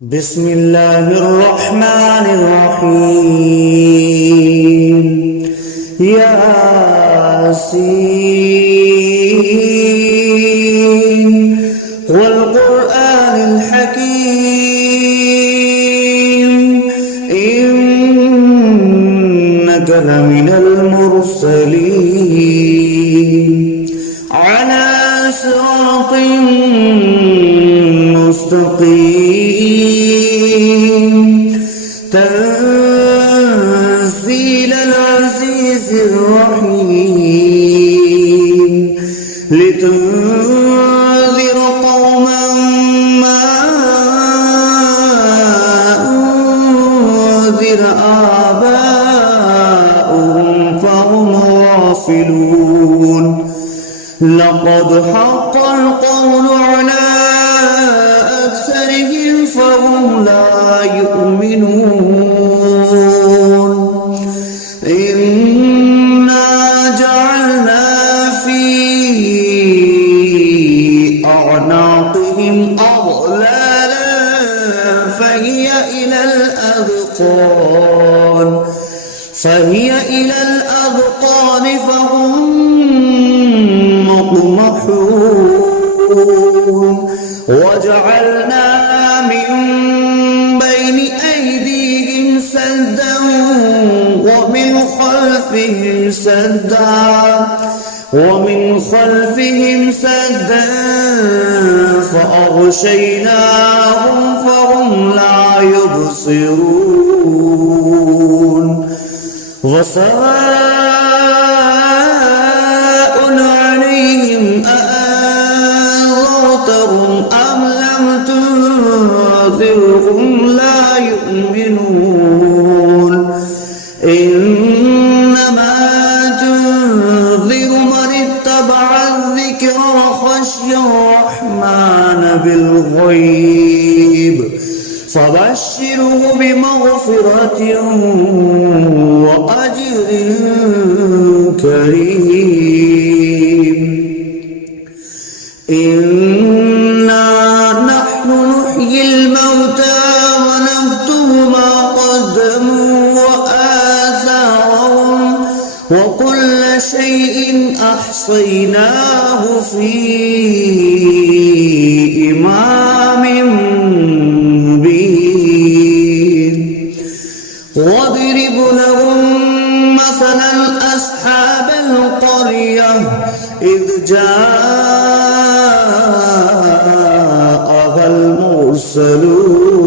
بسم الله الرحمن الرحيم ياسين والقرآن الحكيم إنك لمن المرسلين على صراط مستقيم تنزيل العزيز الرحيم لتنذر قوما ما أنذر آباؤهم فهم غافلون لقد حق القول على أكثرهم فهم لا يؤمنون إنا جعلنا في أعناقهم أغلالا فهي إلى الأذقان فهم مقمحون وجعلنا من بين أيديهم سدا ومن خلفهم سدا فأغشيناهم فهم لا يبصرون وسواء عليهم أأنذرتهم أم لم تنذرهم لا يؤمنون إنما تنذر من اتبع الذكر وخشي الرحمن بالغيب فبشره بمغفرة وأجر كريم إنا نحن نحيي الموتى ونكتب ما قدموا وآثارهم وكل شيء أحصيناه في إمام مبين واضرب لهم مثلا أصحاب القرية إذ جاءها المرسلون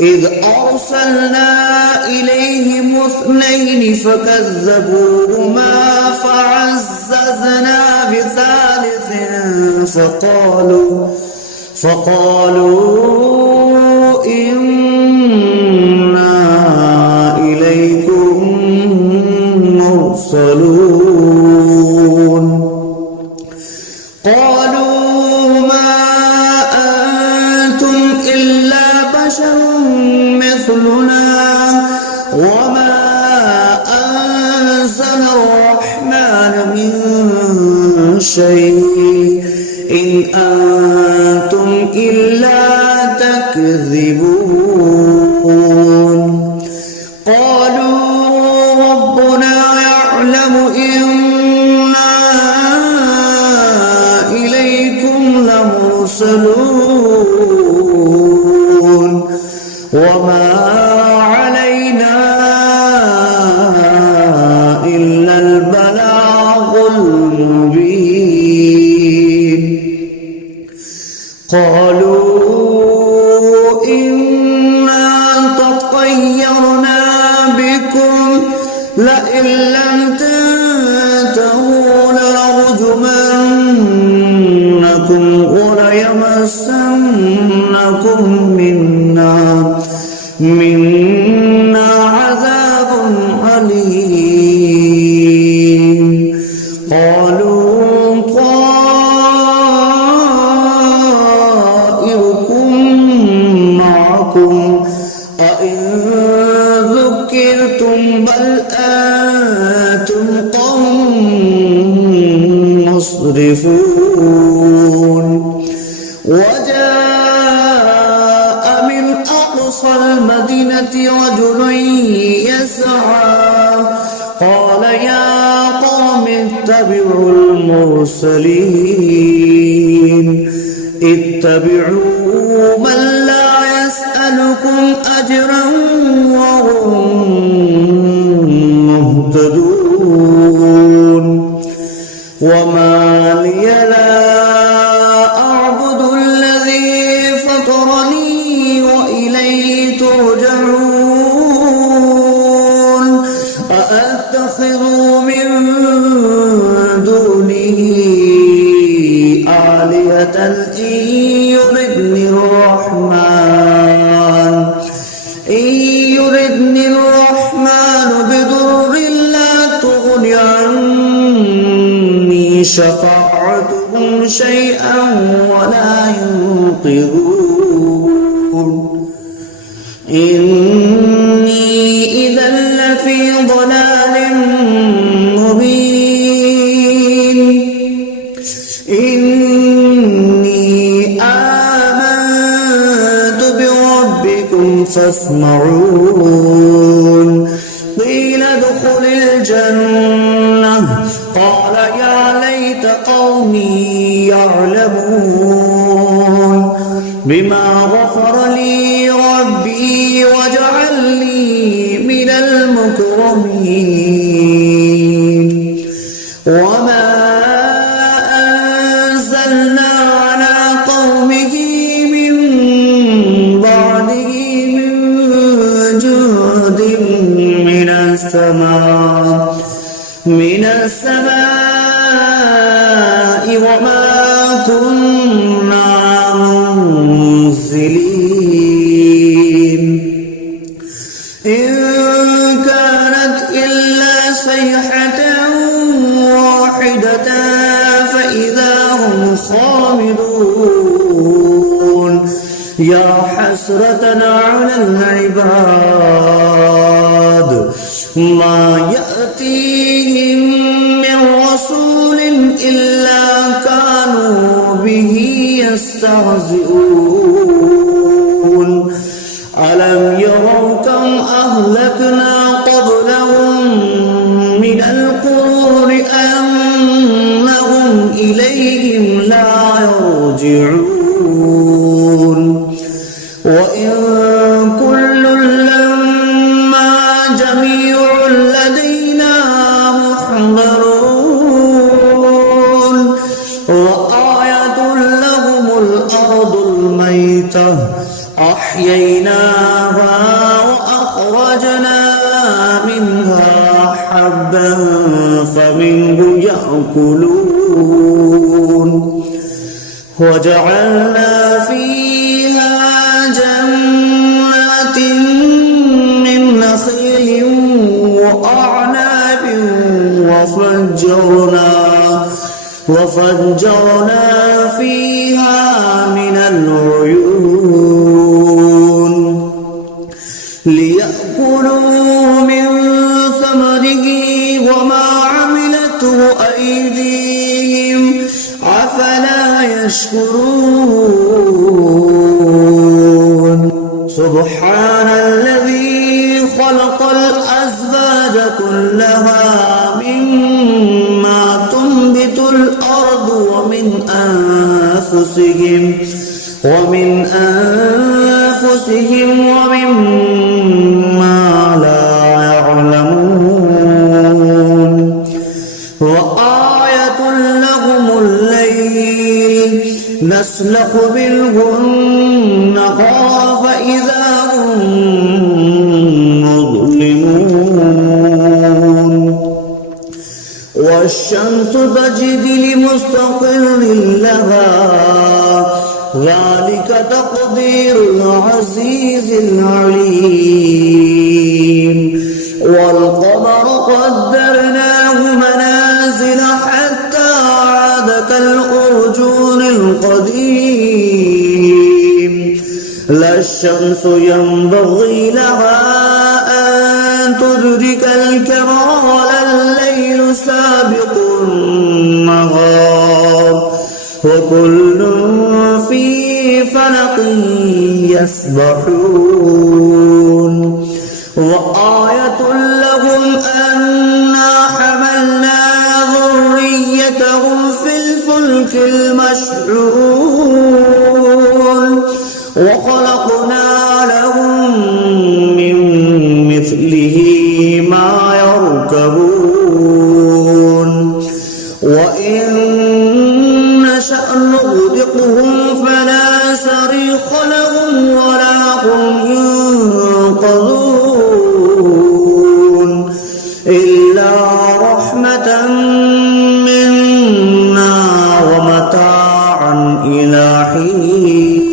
إذ أرسلنا إليهم اثنين فكذبوهما فعززنا بثالث فقالوا إنا إليكم مرسلون قالوا ما أنتم إلا بشر مثلنا وما أنزل الرحمن من شيء إن أنتم إلا تكذبون قالوا ربنا يعلم إنا إليكم لمرسلون وما علينا إلا البلاغ المبين قالوا إنا تطيرنا بكم لئن لم تنتهوا لنرجمنكم وليمسنكم منا عذاب أليم قالوا طائركم معكم أئن ذكرتم بل أنتم قوم مسرفون وجاء أقصى المدينة رجل يسعى قال يا قوم اتبعوا المرسلين اتبعوا من لا يسألكم أجرا وهم مهتدون وما لي لا أعبد الذي فطرني وإليه ترجعون أأتخذ من دونه آلهة إن يردني الرحمن بضر لا تغن عني شفاعتهم شيئا ولا ينقذون إني إذا لفي ضلال مبين إني آمنت بربكم فاسمعون قيل ادخل الجنة قال يا ليت قومي يعلمون بما غفر لي ربي وجعلني من المكرمين وما أنزلنا على قومه من بعده من جند من السماء وما كنا منزلين إن كانت إلا صيحة واحدة فإذا هم خامدون يا حسرة على العباد ما يأتيهم من رسول إلا كانوا به يستهزئون ألم يروا كم أهلكنا قبلهم من القرون أنهم إليهم لا يرجعون وإن كل لما جميع لدينا محضرون وآية لهم الأرض الميتة أحييناها وأخرجنا منها حبا فمنه يأكلون وجعلنا فيها جنات من نخيل وأعناب وفجرنا فيها من العيون ليأكلوا من ثمره وما عملته أيديهم أفلا يشكرون سبحان الذي خلق الأزواج كلها مما تنبت الأرض ومن أنفسهم ومما لا يعلمون وآية لهم الليل نسلخ منه النهار فإذا هم مظلمون والشمس تجري لمستقر لها ذلك تقدير العزيز العليم والقمر قدرناه منازل حتى عاد كالأرجون القديم لا الشمس ينبغي لها أن تدرك الكمال الليل سابق النهار وكل في فلق يسبحون وخلقنا لهم من مثله ما يركبون وإن نشأ نغرقهم فلا صريخ لهم ولا هم ينقذون إلا رحمة منا ومتاعا إلى حين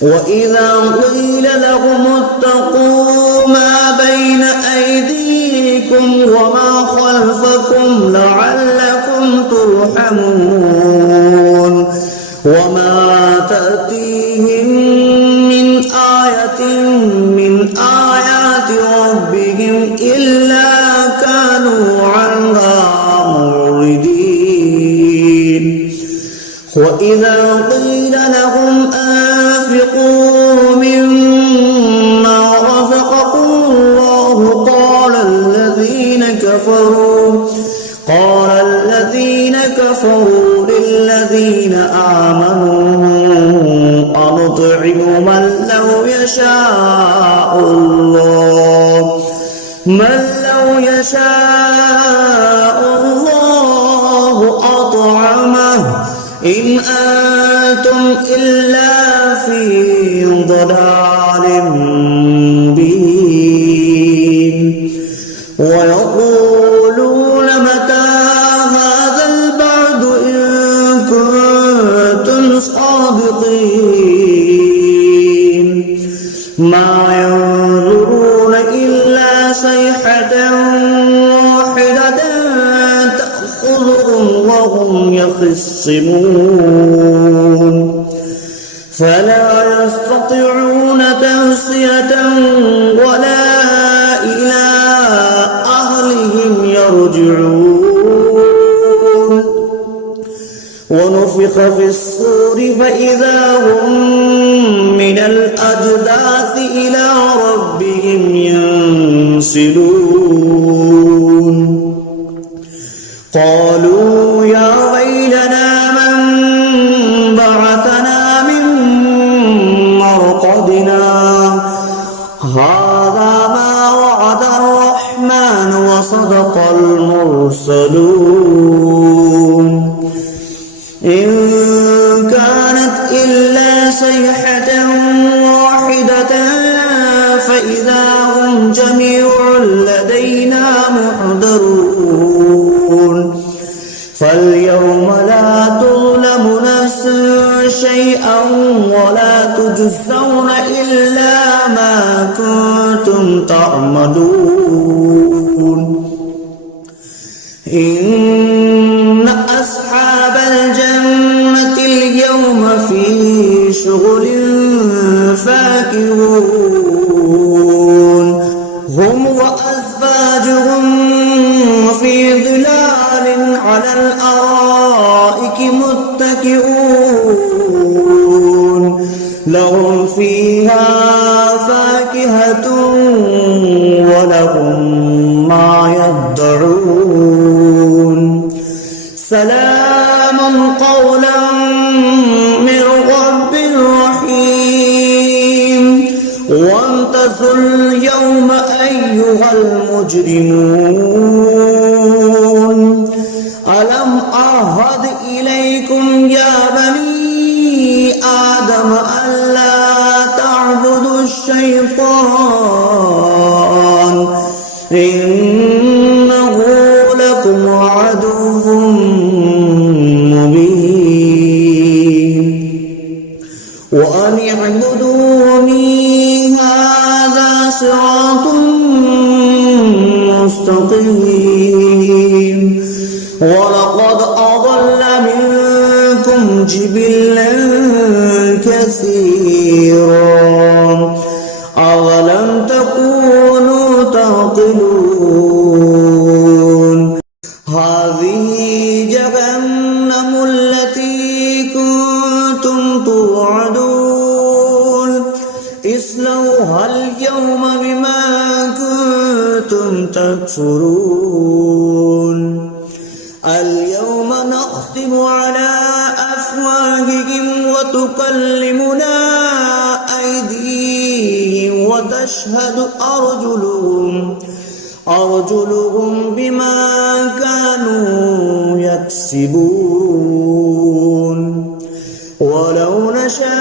وإذا قيل لهم اتقوا ما بين أيديكم وما خلفكم لعلكم ترحمون وما تأتيهم من آية من آيات ربهم إلا كانوا عنها معرضين وإذا قيل لهم أنفقوا مما رزقكم الله قال الذين كفروا للذين آمنوا أنطعم من لو يشاء الله أطعمه إن أنتم إلا في ضلال مبين ويقولون متى هذا البعد إن كنتم صادقين ما ينظرون إلا صيحة واحدة تأخذهم وهم يخصمون فلا يستطيعون توصية ولا إلى أهلهم يرجعون ونفخ في الصور فإذا هم من الأجداث إلى ربهم ينسلون قالوا يا ويلنا من بعثنا من مرقدنا هذا ما وعد الرحمن وصدق المرسلون إن كانت إلا صيحة واحدة فإذا هم جميع لدينا محضرون فاليوم لا تظلم نفس شيئا ولا تجزون إلا ما كنتم تعملون إن أصحاب الجنة اليوم في شغل فاكهون هم وأزواجهم في ظلال على الأرائك متكئون لهم فيها فاكهة ولهم ما يدعون سلام قولا من رب رحيم وامتازوا اليوم أيها المجرمون ألم أعهد إليكم يا بني آدم ألا تعبدوا الشيطان إنه لكم عدو مبين وأن اعبدوني هذا صراط مستقيم ولقد أضل منكم جبلا كثيرا أولم تكونوا تعقلون هذه جهنم التي كنتم توعدون اصلوها اليوم بما كنتم تكفرون اليوم نختم على أفواههم تكلمنا أيديهم وتشهد أرجلهم بما كانوا يكسبون ولو نشاء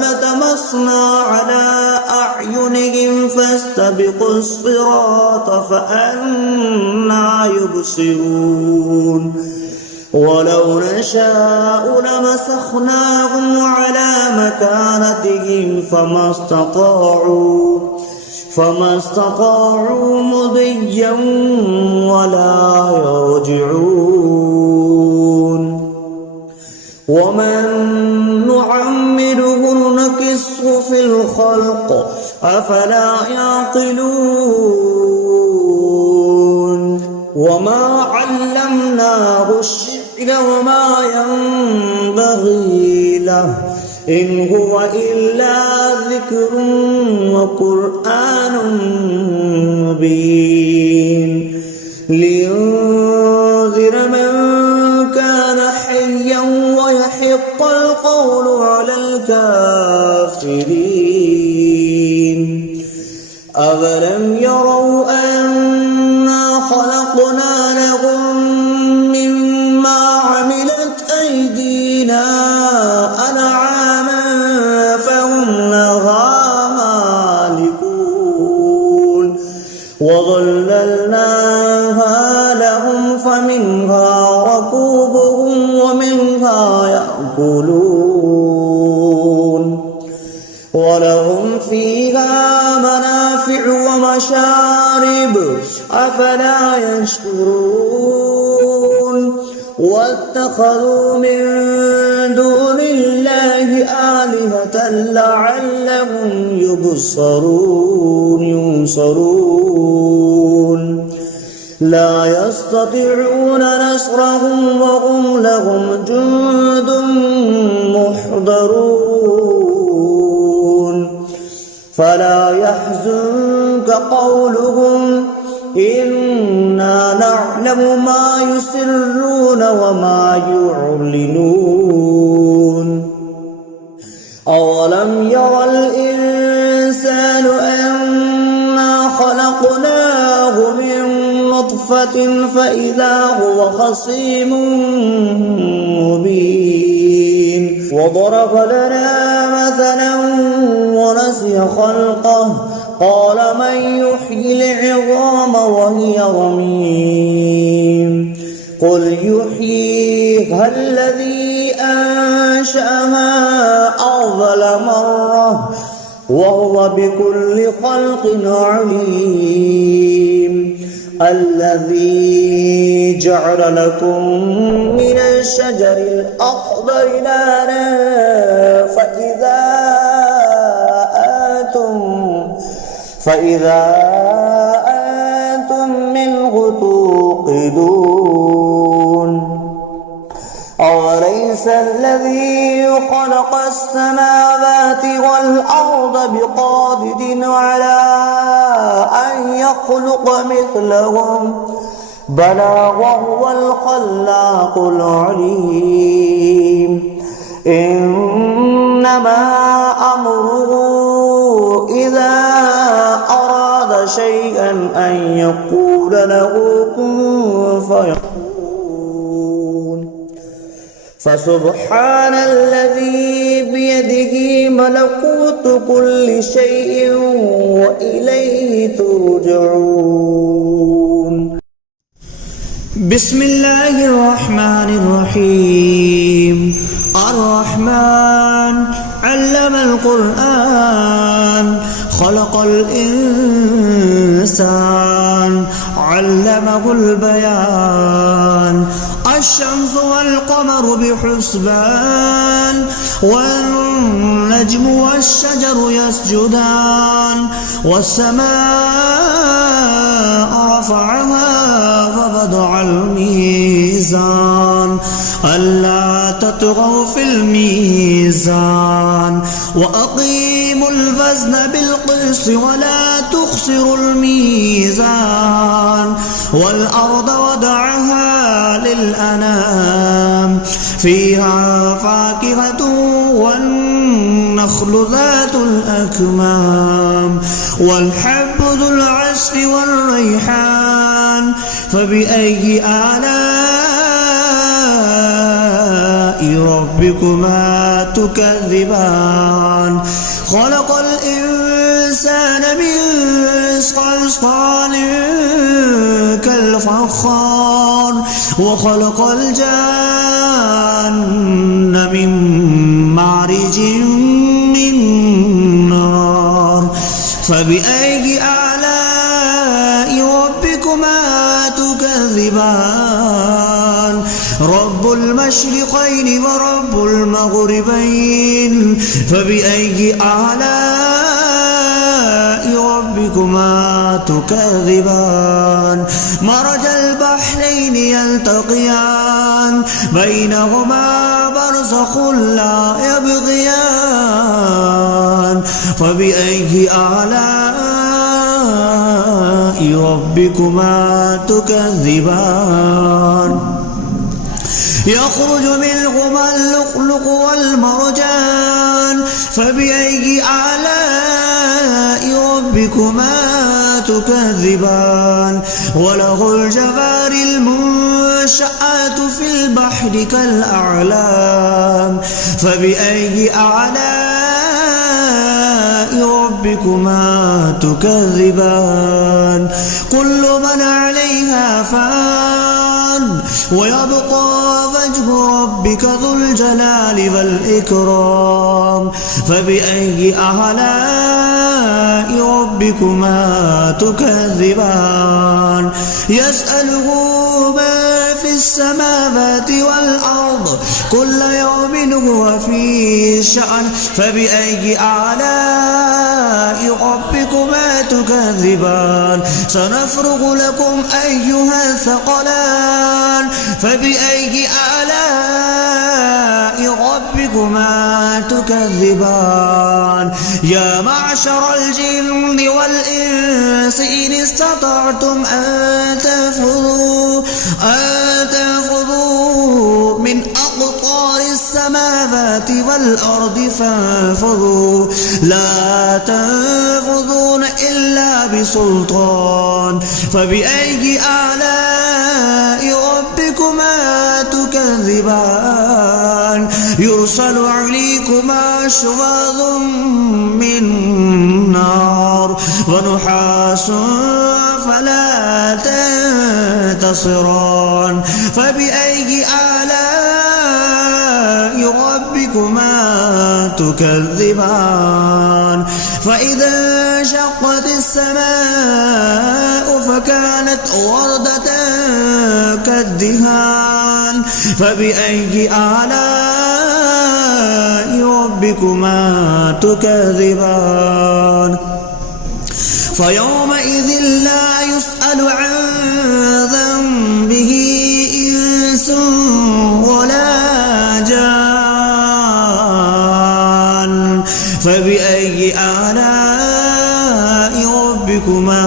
لطمسنا على أعينهم فاستبقوا الصراط فأنى يبصرون ولو نشاء لمسخناهم على مكانتهم فما استطاعوا مضيا ولا يرجعون ومن نعمره نكسه في الخلق أفلا يعقلون وما علمناه الشعر وما ينبغي له إن هو إلا ذكر وقرآن مبين لينذر من كان حيا ويحق القول على الكافرين أولم يروا أنا خلقنا لهم مما عملت أيدينا أنعاما فهم لها مالكون وظللناها لهم فمنها ركوبهم ومنها يأكلون ولهم فيها منافع ومشارب أفلا يشكرون واتخذوا من دون الله آلهة لعلهم ينصرون لا يستطيعون نصرهم وهم لهم جند محضرون فلا يحزنك قولهم إنا نعلم ما يسرون وما يعلنون أولم ير الإنسان أنا خلقناه من نطفة فإذا هو خصيم مبين وضرب لنا مثلا ونسي خلقه قال من يحيي العظام وهي رميم قل يحييها الذي أنشأها أول مرة وهو بكل خلق عليم الذي جعل لكم من الشجر الأخضر نارا فإذا أنتم منه توقدون أوليس الذي خلق السماوات والأرض بقادر على أن يخلق مثلهم بلى وهو الخلاق العليم إنما أمره إذا أراد شيئا أن يقول له كن فيكون فسبحان الذي بيده ملكوت كل شيء وإليه ترجعون بسم الله الرحمن الرحيم الرحمن علم القرآن خلق الإنسان علمه البيان الشمس والقمر بحسبان والنجم والشجر يسجدان والسماء رفعها ووضع الميزان ألا تطغوا في الميزان وأقيموا الوزن بالقسط ولا تخسروا الميزان والأرض وضعها للأنام فيها فاكهة والنخل ذات الأكمام والحب ذو العصف والريحان فبأي آلاء ربكما تكذبان خلق الإنسان من صلصال كالفخار وخلق الجان من مارج من نار فبأي آلاء ربكما تكذبان رب المشرقين ورب المغربين فبأي آلاء ربكما تكذبان مرج البحرين يلتقيان بينهما برزخ لا يبغيان فبأي آلاء ربكما تكذبان يخرج منهما اللؤلؤ والمرجان فبأي آلاء ربكما تكذبان وله الجوار المنشآت في البحر كالأعلام فبأي آلاء ربكما تكذبان كل من عليها فان ويبقى وجه ربك ذو الجلال والإكرام فبأي آلاء ربكما تكذبان يسأله من في السماوات والأرض كل يوم هو في شأن فبأي آلاء ربكما تكذبان سنفرغ لكم أيها الثقلان فبأي آلاء ربكما تكذبان يا معشر الجن والإنس إن استطعتم أن تنفذوا من أقطار السماوات والأرض فانفذوا لا تنفذون إلا بسلطان فبأي آلاء ربكما تكذبان يرسل عليكما شواظ من نار ونحاس فلا تنتصران فبأي آلاء ربكما تكذبان فإذا انشقت السماء فكانت وردة كالدهان فبأي آلاء ربكما تكذبان فيومئذ لا يسأل عن ذنبه إنس ولا جان فبأي آلاء ربكما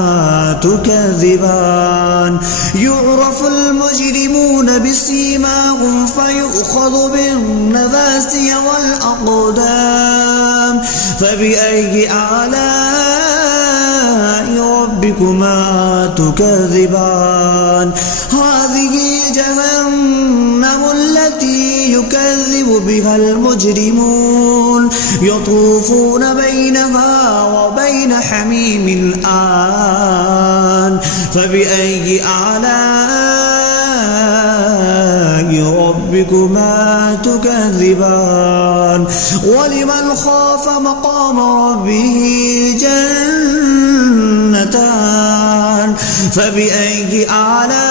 تكذبان يعرف المجرمون بسيماهم فيؤخذ بالنواسي والأقدام فبأي آلاء ربكما تكذبان هذه جهنم التي يكذب بها المجرمون يطوفون بينها وبين حميم آن فبأي آلاء ربكما تكذبان ولمن خاف مقام ربه جنتان فبأي آلاء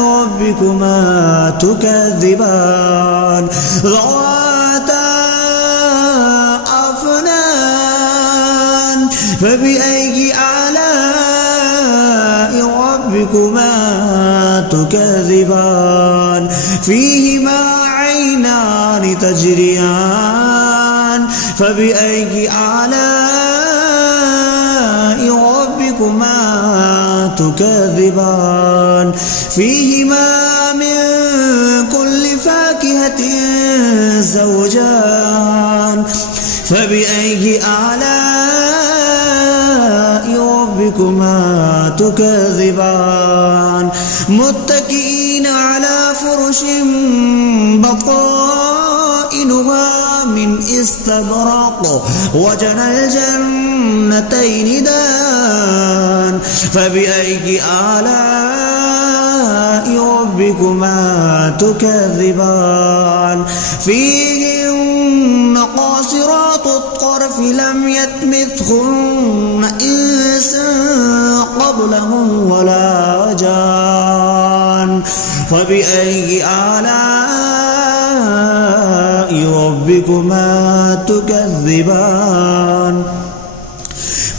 ربكما تكذبان ذواتا أفنان فبأي آلاء ربكما تكذبان فيهما عينان تجريان فبأي آلاء ربكما تكذبان فيهما من كل فاكهة زوجان فبأي آلاء ربكما تكذبان متكئين على فرش بطائنها من استبرق وجنى الجنتين دان فبأي آلاء ربكما تكذبان فيهن قاصرات الطرف لم يطمثهن إنس قبلهم ولا جان فبأي آلاء ربكما تكذبان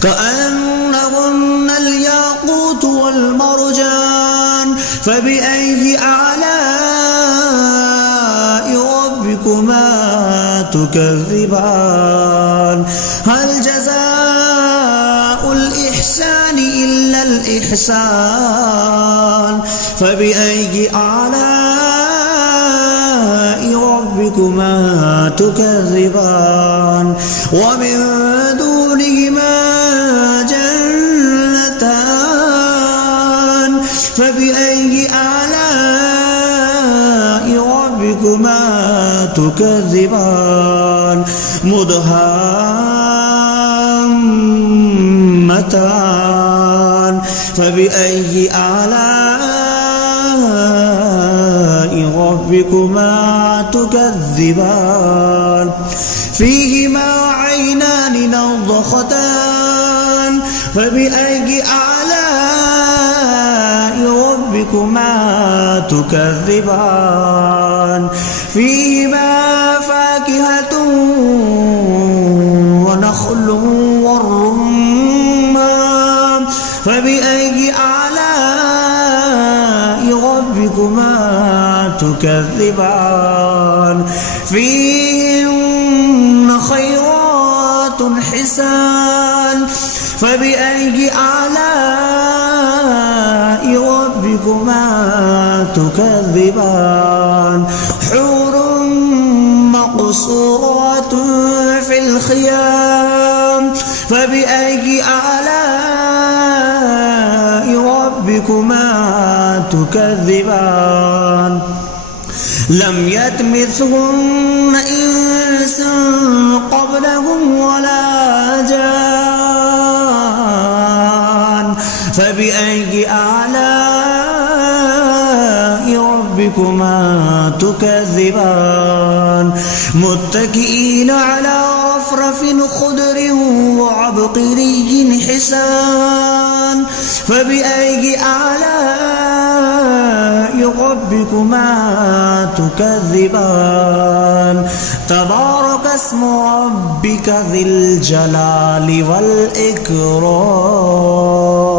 كأنهن الياقوت والمرجان فبأي آلاء ربكما تكذبان هل جزاء الإحسان إلا الإحسان فبأي آلاء ربكما تكذبان ومن دونهما جنتان فبأي آلاء ربكما تكذبان مدهامتان فبأي آلاء ربكما تكذبان فيهما عينان نضختان فبأي آلاء ربكما تكذبان فيهما فاكهة ونخل والرمان فبأي آلاء ربكما تكذبان فيهن خيرات حسان فبأي آلاء ربكما تكذبان حور مقصورات في الخيام فبأي آلاء ربكما تكذبان لم يطمثهن إنس قبلهم ولا جان فبأي آلاء ربكما تكذبان متكئين على رفرف خضر وعبقري حسان فبأي آلاء ربكما تكذبان تبارك اسم ربك. ร ربك ذي الجلال والإكرام. และพระองค์ทรงเป็นผู้ทรงฤทธิ์ทรงเดชทรงกล้าทรงมีพระกรุณาอย่างยิ่ง และพระองค์ทรงเป็นผู้ทรงกรุณาอย่างยิ่ง และพระองค์ทรงเป็นผู้ทรงกรุณาอย่างยิ่ง تبارك اسم ربك ذي الجلال والإكرام